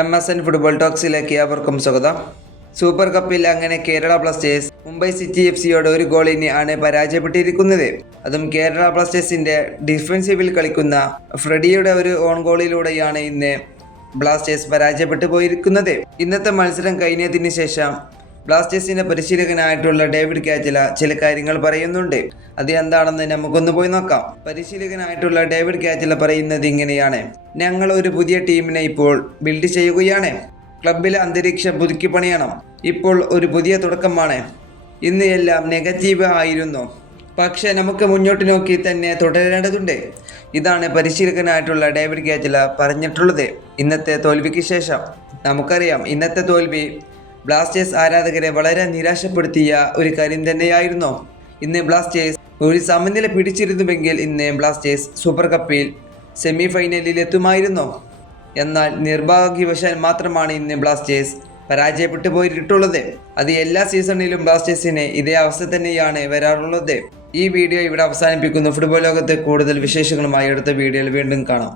MSN football ടോക്സിലേക്ക് അവർക്കും സ്വാഗതം. Super കപ്പിൽ അങ്ങനെ കേരള ബ്ലാസ്റ്റേഴ്സ് മുംബൈ സിറ്റി FC-യോട് ഒരു ഗോളിന് ആണ് പരാജയപ്പെട്ടിരിക്കുന്നത്. അതും കേരള ബ്ലാസ്റ്റേഴ്സിന്റെ ഡിഫൻസീവിൽ കളിക്കുന്ന ഫ്രെഡിയുടെ ഒരു ഓൺ ഗോളിലൂടെയാണ് ഇന്ന് ബ്ലാസ്റ്റേഴ്സ് പരാജയപ്പെട്ടു പോയിരിക്കുന്നത്. ഇന്നത്തെ മത്സരം കഴിഞ്ഞതിന് ശേഷം ബ്ലാസ്റ്റേഴ്സിന്റെ പരിശീലകനായിട്ടുള്ള ഡേവിഡ് കാച്ചല ചില കാര്യങ്ങൾ പറയുന്നുണ്ട്. അത് എന്താണെന്ന് നമുക്കൊന്ന് പോയി നോക്കാം. പരിശീലകനായിട്ടുള്ള ഡേവിഡ് കാച്ചല പറയുന്നത് ഇങ്ങനെയാണ്: ഞങ്ങൾ ഒരു പുതിയ ടീമിനെ ഇപ്പോൾ ബിൽഡ് ചെയ്യുകയാണ്. ക്ലബിലെ അന്തരീക്ഷം പുതുക്കി പണിയണം. ഇപ്പോൾ ഒരു പുതിയ തുടക്കമാണ്. ഇന്ന് എല്ലാം നെഗറ്റീവ് ആയിരുന്നു, പക്ഷെ നമുക്ക് മുന്നോട്ട് നോക്കി തന്നെ തുടരേണ്ടതുണ്ട്. ഇതാണ് പരിശീലകനായിട്ടുള്ള ഡേവിഡ് കാച്ചല പറഞ്ഞിട്ടുള്ളത്. ഇന്നത്തെ തോൽവിക്ക് ശേഷം നമുക്കറിയാം, ഇന്നത്തെ തോൽവി ബ്ലാസ്റ്റേഴ്സ് ആരാധകരെ വളരെ നിരാശപ്പെടുത്തിയ ഒരു കാര്യം തന്നെയായിരുന്നു. ഇന്ന് ബ്ലാസ്റ്റേഴ്സ് ഒരു സമനില പിടിച്ചിരുന്നുവെങ്കിൽ ഇന്ന് ബ്ലാസ്റ്റേഴ്സ് സൂപ്പർ കപ്പിൽ സെമി ഫൈനലിൽ എത്തുമായിരുന്നു. എന്നാൽ നിർഭാഗ്യവശാൽ മാത്രമാണ് ഇന്ന് ബ്ലാസ്റ്റേഴ്സ് പരാജയപ്പെട്ടു പോയിട്ടുള്ളത്. അത് എല്ലാ സീസണിലും ബ്ലാസ്റ്റേഴ്സിന് ഇതേ അവസ്ഥ തന്നെയാണ് വരാറുള്ളത്. ഈ വീഡിയോ ഇവിടെ അവസാനിപ്പിക്കുന്നു. ഫുട്ബോൾ ലോകത്തെ കൂടുതൽ വിശേഷങ്ങളുമായി അടുത്ത വീഡിയോയിൽ വീണ്ടും കാണാം.